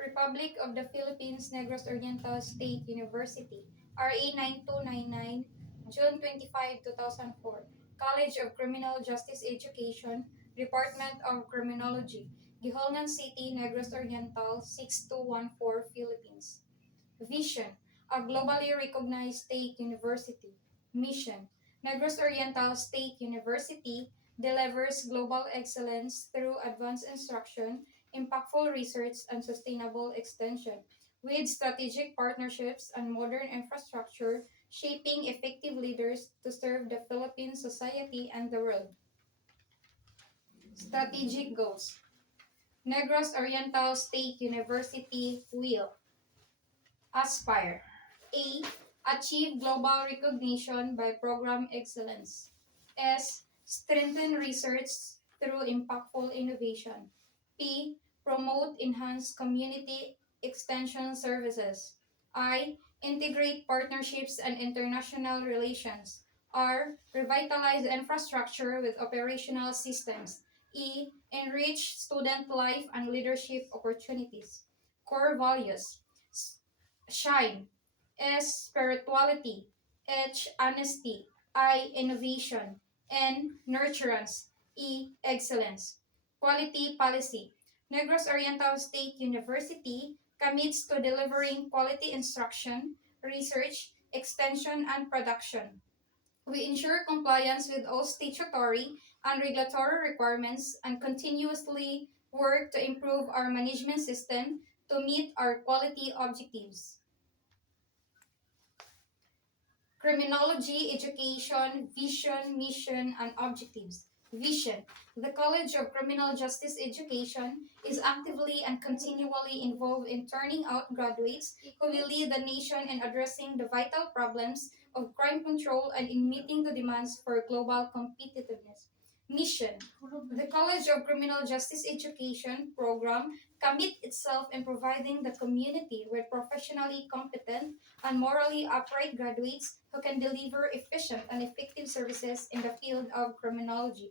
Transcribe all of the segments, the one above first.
Republic of the Philippines, Negros Oriental State University, RA 9299, June 25, 2004. College of Criminal Justice Education, Department of Criminology, Giholngan City, Negros Oriental, 6214, Philippines. Vision, a globally recognized state university. Mission, Negros Oriental State University delivers global excellence through advanced instruction, impactful research, and sustainable extension, with strategic partnerships and modern infrastructure, shaping effective leaders to serve the Philippine society and the world. Strategic goals. Negros Oriental State University will aspire. A. Achieve global recognition by program excellence. S. Strengthen research through impactful innovation. P. Promote enhanced community extension services. I. Integrate partnerships and international relations. R. Revitalize infrastructure with operational systems. E. Enrich student life and leadership opportunities. Core values. Shine. S. Spirituality. H. Honesty. I. Innovation. N. Nurturance. E. Excellence. Quality policy. Negros Oriental State University commits to delivering quality instruction, research, extension, and production. We ensure compliance with all statutory and regulatory requirements and continuously work to improve our management system to meet our quality objectives. Criminology, education, vision, mission, and objectives. Vision. The College of Criminal Justice Education is actively and continually involved in turning out graduates who will lead the nation in addressing the vital problems of crime control and in meeting the demands for global competitiveness. Mission. The College of Criminal Justice Education program commit itself in providing the community with professionally competent and morally upright graduates who can deliver efficient and effective services in the field of criminology.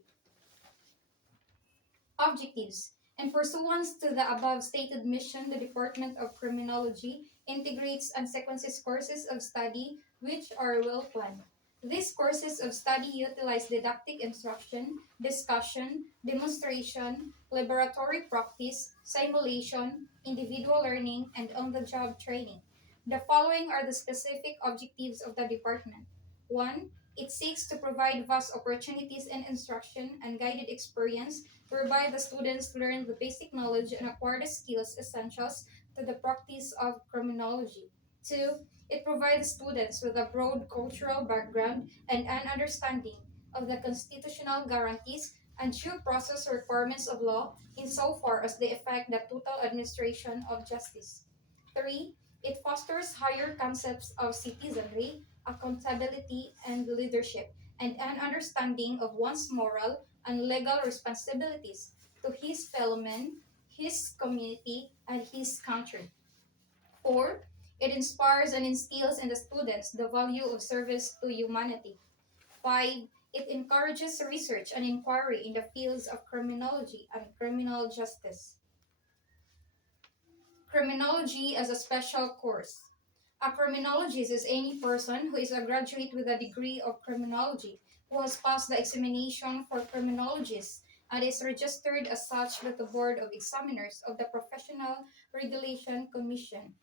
Objectives. In pursuance to the above stated mission, the Department of Criminology integrates and sequences courses of study which are well planned. These courses of study utilize didactic instruction, discussion, demonstration, laboratory practice, simulation, individual learning, and on the job training. The following are the specific objectives of the department. 1. It seeks to provide vast opportunities in instruction and guided experience whereby the students learn the basic knowledge and acquire the skills essentials to the practice of criminology. 2. It provides students with a broad cultural background and an understanding of the constitutional guarantees and due process requirements of law insofar as they affect the total administration of justice. 3. It fosters higher concepts of citizenry, accountability, and leadership, and an understanding of one's moral and legal responsibilities to his fellow men, his community, and his country. 4. It inspires and instills in the students the value of service to humanity. 5. It encourages research and inquiry in the fields of criminology and criminal justice. Criminology as a special course. A criminologist is any person who is a graduate with a degree of criminology who has passed the examination for criminologists and is registered as such with the Board of Examiners of the Professional Regulation Commission.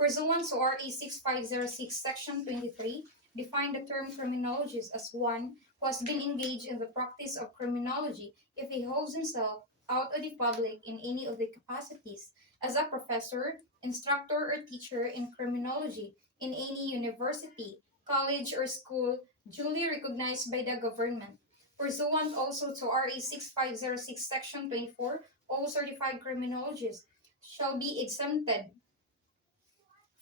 Pursuant to RA 6506, Section 23, define the term criminologist as one who has been engaged in the practice of criminology if he holds himself out of the public in any of the capacities as a professor, instructor, or teacher in criminology in any university, college, or school duly recognized by the government. Pursuant also to RA 6506, Section 24, all certified criminologists shall be exempted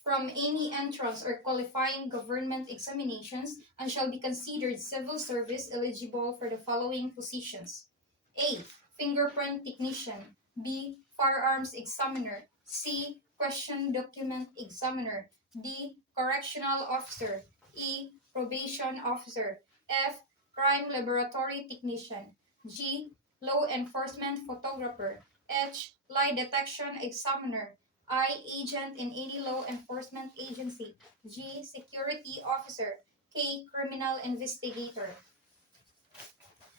from any entrance or qualifying government examinations and shall be considered civil service eligible for the following positions. A. Fingerprint technician. B. Firearms examiner. C. Question document examiner. D. Correctional officer. E. Probation officer. F. Crime laboratory technician. G. Law enforcement photographer. H. Lie detection examiner. I. Agent in any law enforcement agency. G. Security officer. K. Criminal investigator.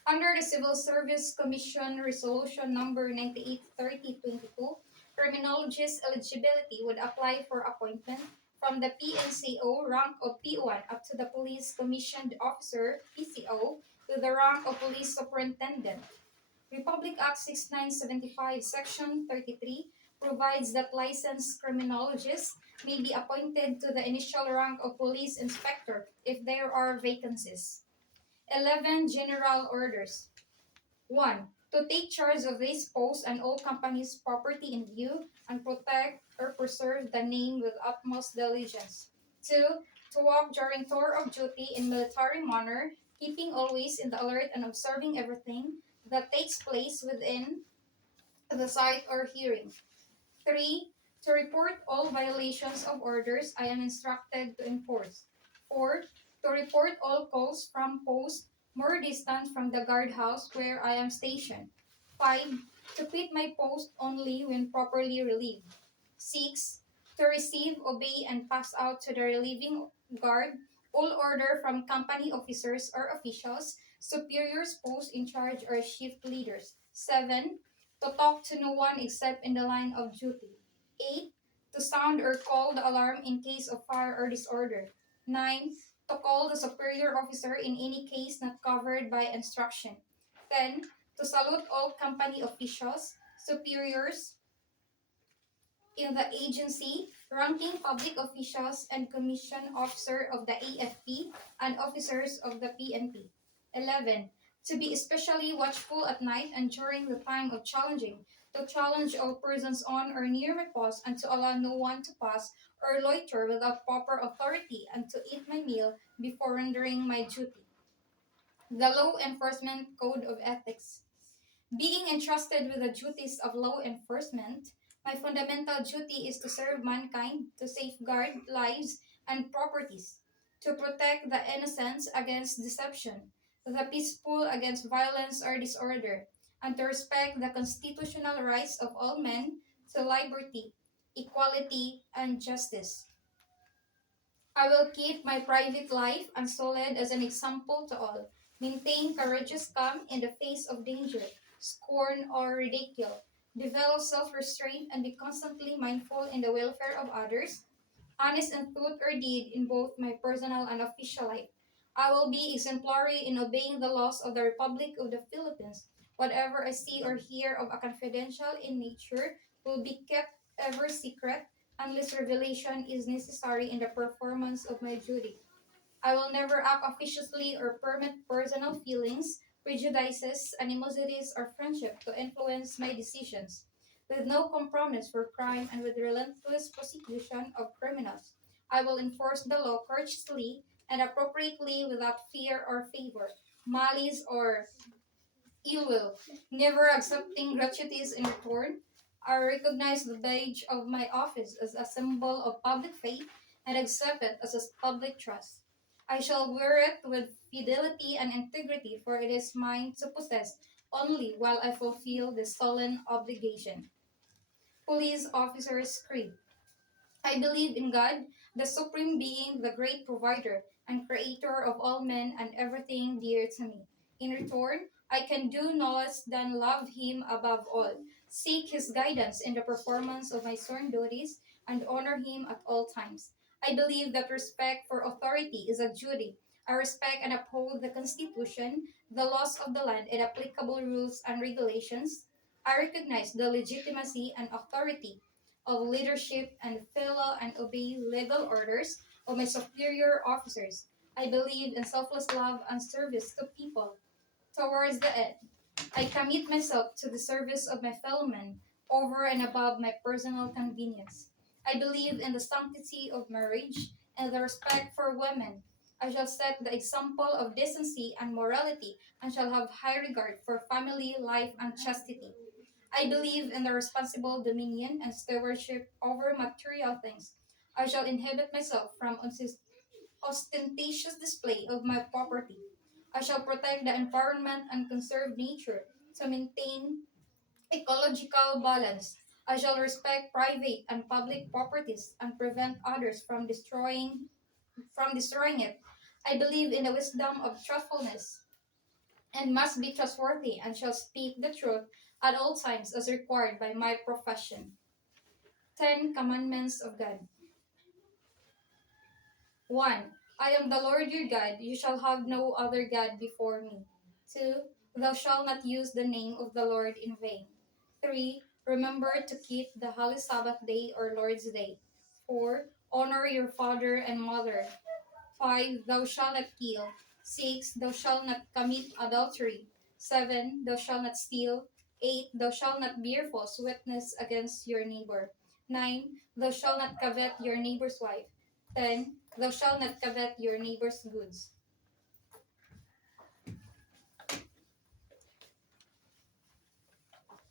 Under the Civil Service Commission Resolution Number 98/30/22, criminologist eligibility would apply for appointment from the PNCO rank of P1 up to the Police Commissioned Officer PCO to the rank of Police Superintendent. Republic Act 6975, Section 33 provides that licensed criminologists may be appointed to the initial rank of police inspector if there are vacancies. 11. General orders. 1. To take charge of this post and all company's property in view and protect or preserve the name with utmost diligence. 2. To walk during tour of duty in military manner, keeping always in the alert and observing everything that takes place within the sight or hearing. 3. To report all violations of orders I am instructed to enforce. 4. To report all calls from posts more distant from the guardhouse where I am stationed. 5. To quit my post only when properly relieved. 6. To receive, obey, and pass out to the relieving guard all order from company officers or officials, superiors, post in charge, or shift leaders. 7. To talk to no one except in the line of duty. 8. To sound or call the alarm in case of fire or disorder. 9. To call the superior officer in any case not covered by instruction. 10. To salute all company officials, superiors in the agency, ranking public officials and commission officer of the AFP and officers of the PNP. 11. To be especially watchful at night and during the time of challenging, to challenge all persons on or near my post and to allow no one to pass or loiter without proper authority and to eat my meal before rendering my duty. The Law Enforcement Code of Ethics. Being entrusted with the duties of law enforcement, my fundamental duty is to serve mankind, to safeguard lives and properties, to protect the innocent against deception, the peaceful against violence or disorder, and to respect the constitutional rights of all men to liberty, equality, and justice. I will keep my private life unsullied as an example to all. Maintain courageous calm in the face of danger, scorn, or ridicule. Develop self restraint and be constantly mindful in the welfare of others, honest in thought or deed in both my personal and official life. I will be exemplary in obeying the laws of the Republic of the Philippines. Whatever I see or hear of a confidential in nature will be kept ever secret unless revelation is necessary in the performance of my duty. I will never act officiously or permit personal feelings, prejudices, animosities, or friendship to influence my decisions. With no compromise for crime and with relentless prosecution of criminals, I will enforce the law courteously and appropriately without fear or favor, malice or ill will, never accepting gratuities in return. I recognize the badge of my office as a symbol of public faith and accept it as a public trust. I shall wear it with fidelity and integrity, for it is mine to possess only while I fulfill this solemn obligation. Police Officer's Creed. I believe in God, the Supreme Being, the great provider and creator of all men and everything dear to me. In return, I can do no less than love Him above all, seek His guidance in the performance of my sworn duties, and honor Him at all times. I believe that respect for authority is a duty. I respect and uphold the Constitution, the laws of the land, and applicable rules and regulations. I recognize the legitimacy and authority of leadership and follow and obey legal orders of my superior officers. I believe in selfless love and service to people. Towards the end, I commit myself to the service of my fellow men over and above my personal convenience. I believe in the sanctity of marriage and the respect for women. I shall set the example of decency and morality and shall have high regard for family life and chastity. I believe in the responsible dominion and stewardship over material things. I shall inhibit myself from ostentatious display of my property. I shall protect the environment and conserve nature to maintain ecological balance. I shall respect private and public properties and prevent others from destroying it. I believe in the wisdom of truthfulness and must be trustworthy and shall speak the truth at all times as required by my profession. 10 Commandments of God. 1. I am the Lord your God. You shall have no other God before me. 2. Thou shalt not use the name of the Lord in vain. 3. Remember to keep the holy Sabbath day or Lord's day. 4. Honor your father and mother. 5. Thou shalt not kill. 6. Thou shalt not commit adultery. 7. Thou shalt not steal. 8. Thou shalt not bear false witness against your neighbor. 9. Thou shalt not covet your neighbor's wife. 10. Thou shalt not covet your neighbor's goods.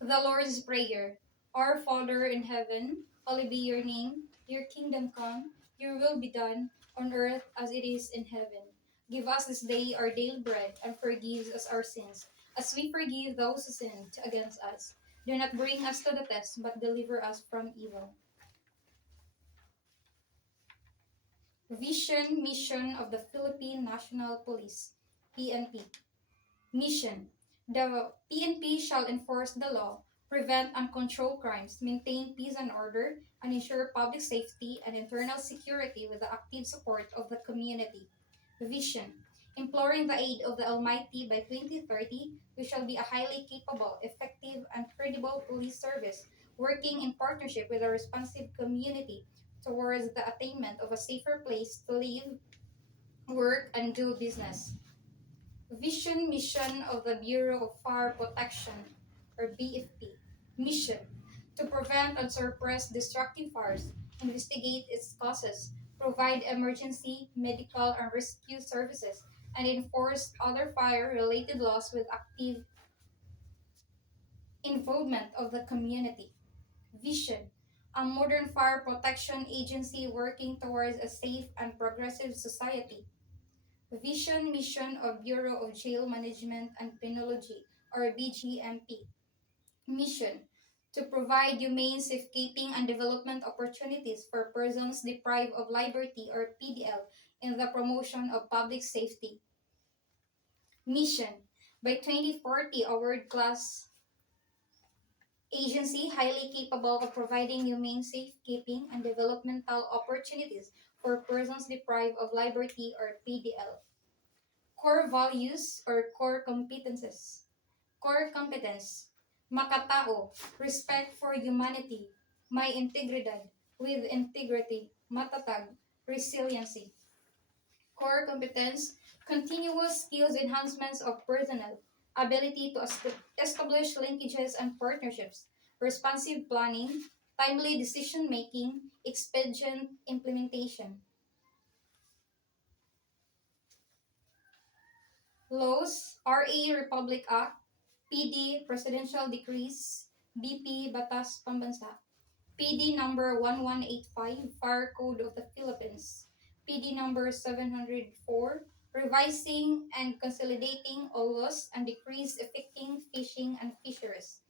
The Lord's Prayer. Our Father in heaven, hallowed be your name. Your kingdom come, your will be done, on earth as it is in heaven. Give us this day our daily bread, and forgive us our sins, as we forgive those who sin against us. Do not bring us to the test, but deliver us from evil. Vision, mission of the Philippine National Police, PNP. Mission. The PNP shall enforce the law, prevent and control crimes, maintain peace and order, and ensure public safety and internal security with the active support of the community. Vision. Imploring the aid of the Almighty by 2030, we shall be a highly capable, effective, and credible police service, working in partnership with a responsive community towards the attainment of a safer place to live, work, and do business. Vision mission of the Bureau of Fire Protection, or BFP. Mission to prevent and suppress destructive fires, investigate its causes, provide emergency, medical, and rescue services, and enforce other fire related laws with active involvement of the community. Vision a modern fire protection agency working towards a safe and progressive society. Vision Mission of Bureau of Jail Management and Penology, or BGMP. Mission to provide humane safekeeping and development opportunities for persons deprived of liberty, or PDL, in the promotion of public safety. Mission by 2040, a world class agency highly capable of providing humane safekeeping and developmental opportunities for persons deprived of liberty, or PDL. Core values or core competences. Core competence. Makatao, respect for humanity, may integridad, with integrity, matatag, resiliency. Core competence, continuous skills enhancements of personnel, ability to establish linkages and partnerships, responsive planning, timely decision making, expedient implementation. Laws, RA Republic Act, PD Presidential Decrees, BP Batas Pambansa, PD number 1185 Fire Code of the Philippines, PD number 704 Revising and Consolidating all laws and decrees affecting fishing and fisheries,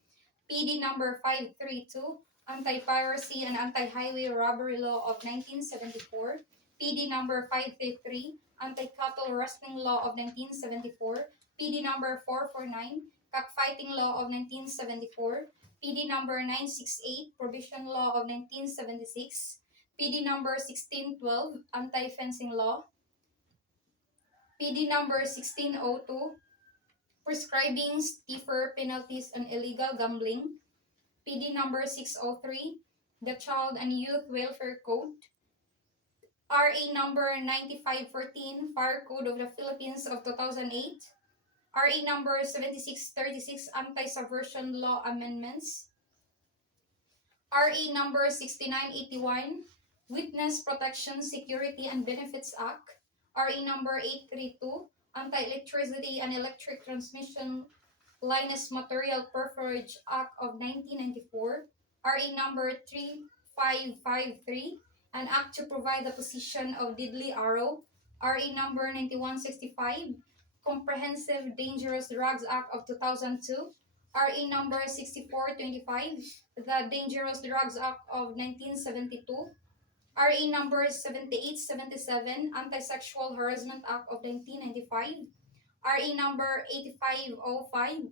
PD number 532 Anti-Piracy and Anti-Highway Robbery Law of 1974, PD number 533 Anti-Cattle Rustling Law of 1974, PD number 449 Cockfighting Law of 1974, PD number 968 Provision Law of 1976, PD number 1612 Anti-Fencing Law, PD number 1602 Prescribing Stiffer Penalties on Illegal Gambling, PD number 603, the Child and Youth Welfare Code, RA number 9514, Fire Code of the Philippines of 2008, RA number 7636, Anti-Subversion Law Amendments, RA number 6981, Witness Protection, Security and Benefits Act, RA number 832, Anti-Electricity and Electric Transmission Linus Material Perforage Act of 1994, RA number 3553, an act to provide the position of deadly arrow, RA number 9165, Comprehensive Dangerous Drugs Act of 2002, RA number 6425, the Dangerous Drugs Act of 1972, RA number 7877, Anti-Sexual Harassment Act of 1995, RA number 8505,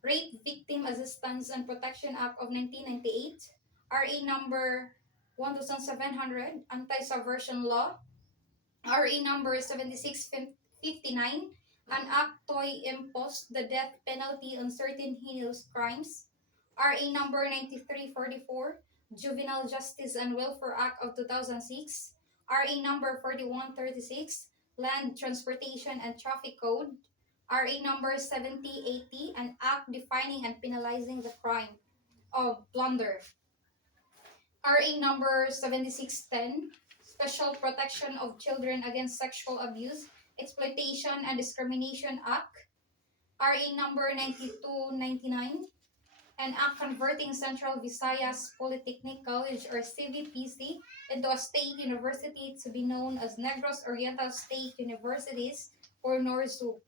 Rape Victim Assistance and Protection Act of 1998, RA number 1700, Anti-Subversion Law, RA number 7659, an act to impose the death penalty on certain heinous crimes, RA number 9344, Juvenile Justice and Welfare Act of 2006, RA number 4136, Land Transportation and Traffic Code, RA number 7080, an act defining and penalizing the crime of plunder, RA number 7610, Special Protection of Children Against Sexual Abuse, Exploitation and Discrimination Act, RA number 9299, an act converting Central Visayas Polytechnic College or CVPC into a state university to be known as Negros Oriental State Universities or NORSU.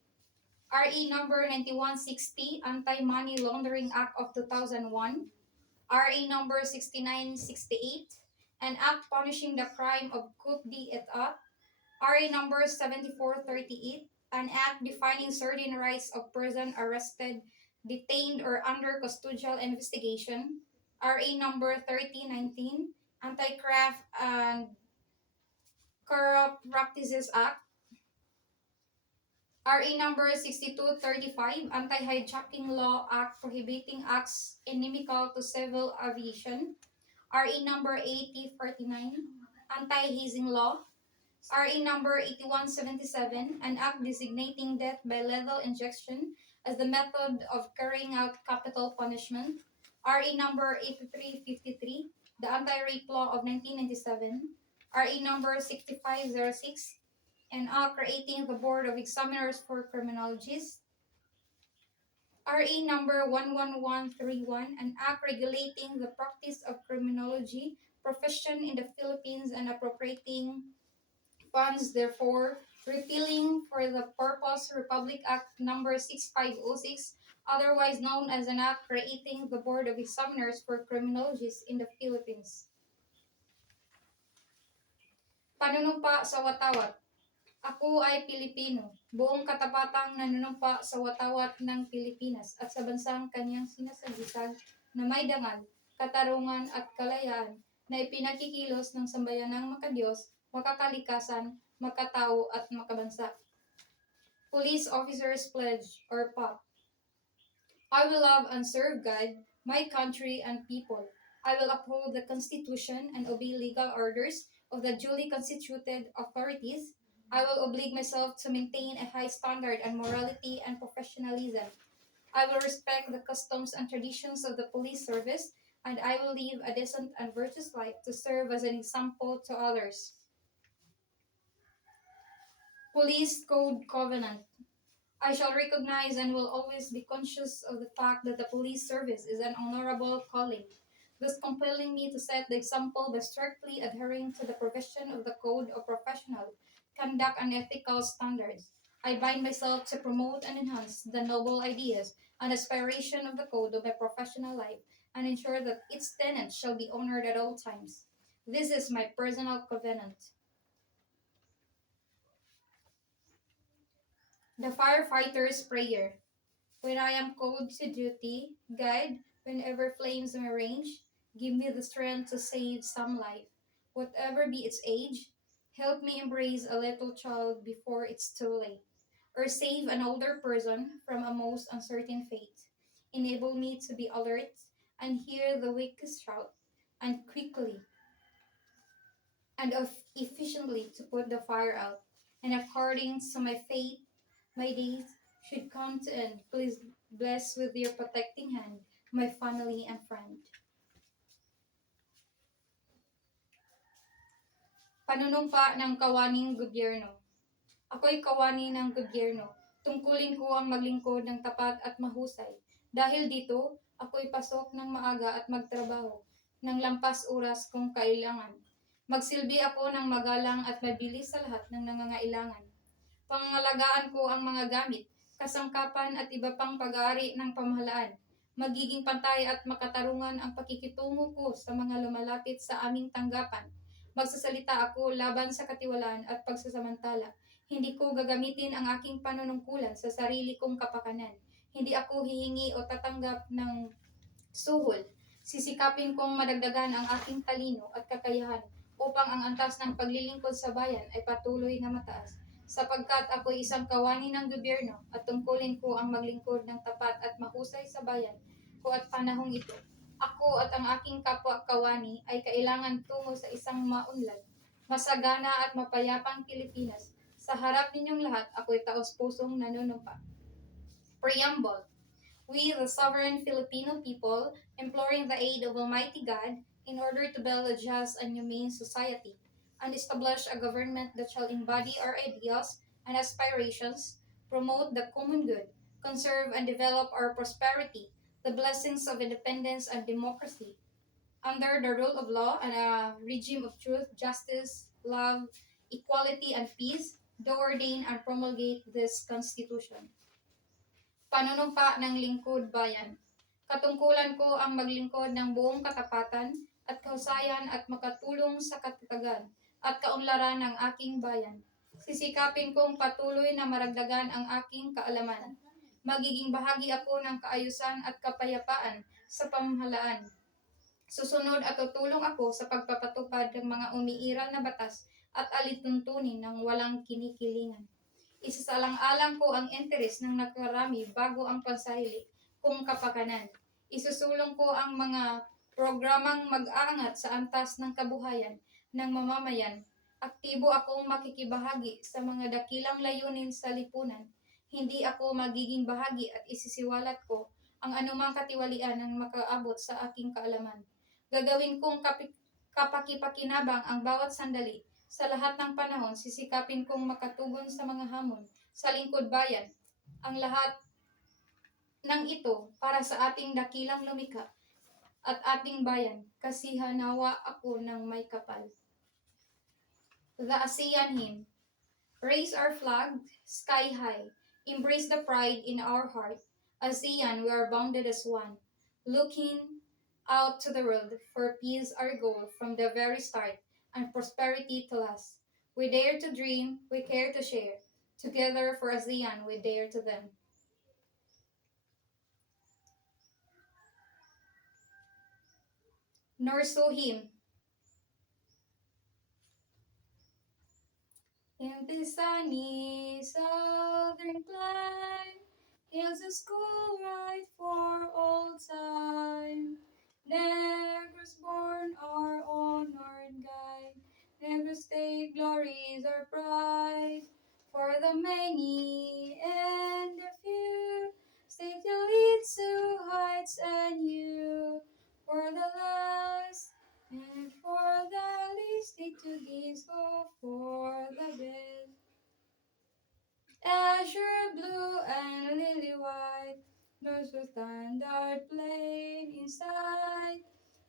RE number 9160, Anti-Money Laundering Act of 2001. RA number 6968, an act punishing the crime of coup d'etat. RA number 7438, an act defining certain rights of person arrested, detained, or under custodial investigation. RA number 3019, Anti-Graft and Corrupt Practices Act. RA number 6235, Anti-Hijacking Law Act prohibiting acts inimical to civil aviation. RA number 8049, Anti-Hazing Law. RA number 8177, an act designating death by lethal injection as the method of carrying out capital punishment. RA number 8353, the Anti-Rape Law of 1997. RA number 6506, an act creating the Board of Examiners for Criminologists. RA number 11131, an act regulating the practice of criminology profession in the Philippines and appropriating funds, therefore, repealing for the purpose Republic Act number 6506, otherwise known as an act creating the Board of Examiners for Criminologists in the Philippines. Panunumpa sa watawat. Ako ay Pilipino, buong katapatang nanunumpa sa watawat ng Pilipinas at sa bansang kanyang sinasagisag na may dangal, katarungan at kalayaan na ipinakikilos ng sambayanang makadiyos, makakalikasan, makatao at makabansa. Police Officers Pledge or POP. I will love and serve God, my country and people. I will uphold the Constitution and obey legal orders of the duly constituted authorities. I will oblige myself to maintain a high standard and morality and professionalism. I will respect the customs and traditions of the police service, and I will live a decent and virtuous life to serve as an example to others. Police Code Covenant. I shall recognize and will always be conscious of the fact that the police service is an honorable calling, thus compelling me to set the example by strictly adhering to the provision of the Code of Professional Conduct and Ethical Standards. I bind myself to promote and enhance the noble ideas and aspiration of the code of my professional life and ensure that its tenets shall be honored at all times. This is my personal covenant. The Firefighter's Prayer. When I am called to duty, guide whenever flames may range. Give me the strength to save some life, whatever be its age. Help me embrace a little child before it's too late, or save an older person from a most uncertain fate. Enable me to be alert and hear the weakest shout, and quickly and efficiently to put the fire out. And according to my fate, my days should come to end. Please bless with your protecting hand my family and friend. Panunumpa ng kawaning gobyerno. Ako'y kawani ng gobyerno. Tungkulin ko ang maglingkod ng tapat at mahusay. Dahil dito, ako'y pasok ng maaga at magtrabaho ng lampas oras kung kailangan. Magsilbi ako ng magalang at mabilis sa lahat ng nangangailangan. Pangangalagaan ko ang mga gamit, kasangkapan at iba pang pag-aari ng pamahalaan. Magiging pantay at makatarungan ang pakikitungo ko sa mga lumalapit sa aming tanggapan. Magsasalita ako laban sa katiwalaan at pagsasamantala. Hindi ko gagamitin ang aking panunungkulan sa sarili kong kapakanan. Hindi ako hihingi o tatanggap ng suhol. Sisikapin kong madagdagan ang aking talino at kakayahan upang ang antas ng paglilingkod sa bayan ay patuloy na mataas. Sapagkat ako isang kawani ng gobyerno at tungkulin ko ang maglingkod ng tapat at mahusay sa bayan ko at panahong ito. Ako at ang aking kapwa kawani ay kailangan tungo sa isang maunlad, masagana at mapayapang Pilipinas. Sa harap ninyong lahat, ako'y taos-pusong nanunumpa. Preamble. We, the sovereign Filipino people, imploring the aid of Almighty God in order to build a just and humane society and establish a government that shall embody our ideals and aspirations, promote the common good, conserve and develop our prosperity, the blessings of independence and democracy, under the rule of law and a regime of truth, justice, love, equality, and peace, do ordain and promulgate this Constitution. Panunumpa ng lingkod bayan. Katungkulan ko ang maglingkod ng buong katapatan at kahusayan at makatulong sa katatagan at kaunlaran ng aking bayan. Sisikapin kong patuloy na maragdagan ang aking kaalaman. Magiging bahagi ako ng kaayusan at kapayapaan sa pamahalaan. Susunod at tutulong ako sa pagpapatupad ng mga umiiral na batas at alituntunin ng walang kinikilingan. Isasalang-alang ko ang interes ng nakarami bago ang pansarili kong kapakanan. Isusulong ko ang mga programang mag-aangat sa antas ng kabuhayan ng mamamayan. Aktibo akong makikibahagi sa mga dakilang layunin sa lipunan. Hindi ako magiging bahagi at isisiwalat ko ang anumang katiwalian ng makaabot sa aking kaalaman. Gagawin kong kapakipakinabang ang bawat sandali. Sa lahat ng panahon, sisikapin kong makatugon sa mga hamon sa lingkod bayan. Ang lahat ng ito para sa ating dakilang lumikha at ating bayan. Kasihanawa ako ng may kapal. The ASEAN Hymn. Raise our flag sky high. Embrace the pride in our heart. ASEAN, we are bounded as one. Looking out to the world for peace our goal from the very start and prosperity to last. We dare to dream, we care to share. Together for ASEAN, we dare to them. Norso Hymn. In this sunny southern clime, hails a school right for all time. Negros born our honored guide, Negros State glories our pride. For the many and the few, state will lead to heights and you. For the last and for the least, take to give hope for the best. Azure blue and lily white, those who standard plain inside.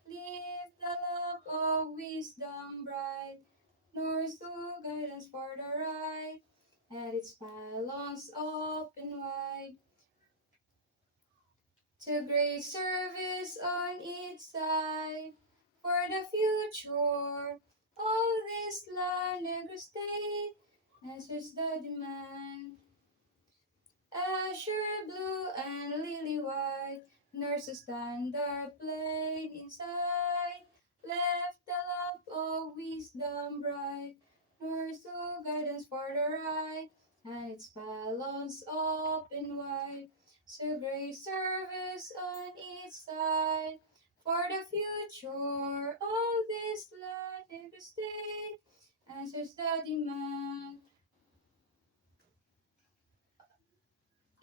Lift the lamp of wisdom bright, north to guidance for the right, and its pylons open wide. To great service on each side, for the future of this land, Negro State answers the demand. Azure blue and lily white, nurse a standard plain inside. Left the lamp of wisdom bright, nurse to guidance for the right, and its pylons open wide. So great service on each side, for the future of this land, Negro State answers the demand.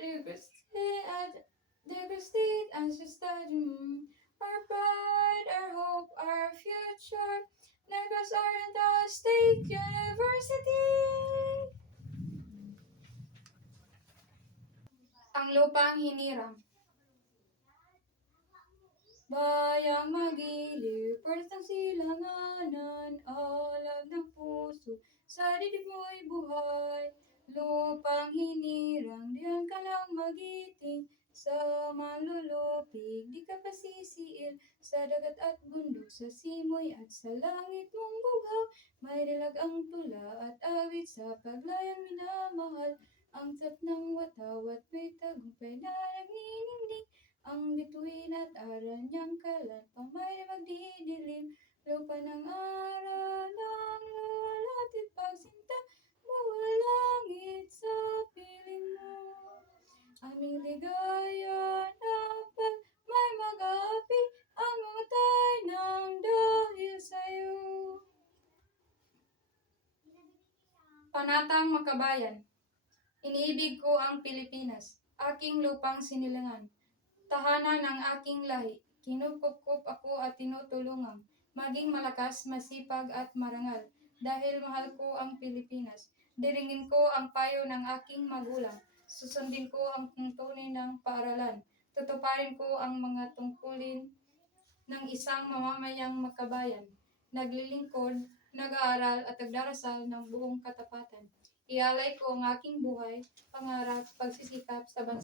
Negro State answers the demand. Our pride, our hope, our future. Negros Oriental State University. Ang lupang hinirang. Bayang magiliw, pwedeng silanganan, alam ng puso, sa dibdib mo'y buhay. Lupang hinirang, diyan ka lang magiting, Sa malulupig, di ka pasisiil, sa dagat at bundok, sa simoy at sa langit mong bughaw. May dilag ang tula at awit sa paglayang minamahal. Ang tap ng watawat may tagumpay na nagniningning. Ang bituin at aral niyang kalan, pamay magdidilim. Lupa ng araw ng luwalhati pagsinta, buwalangit sa piling mo. Aming ligaya na pag may mag-aapi ang mamatay ng dahil sa'yo. Panatang Makabayan. Iniibig ko ang Pilipinas, aking lupang sinilangan. Tahanan ng aking lahi, kinupkup ako at tinutulungan. Maging malakas, masipag at marangal. Dahil mahal ko ang Pilipinas. Diringin ko ang payo ng aking magulang. Susundin ko ang tuntunin ng paaralan. Tutuparin ko ang mga tungkulin ng isang mamamayang makabayan. Naglilingkod, nag-aaral at nagdarasal ng buong katapatan. Ialay ko ang aking buhay, pangarap, pagsisikap sa bansa.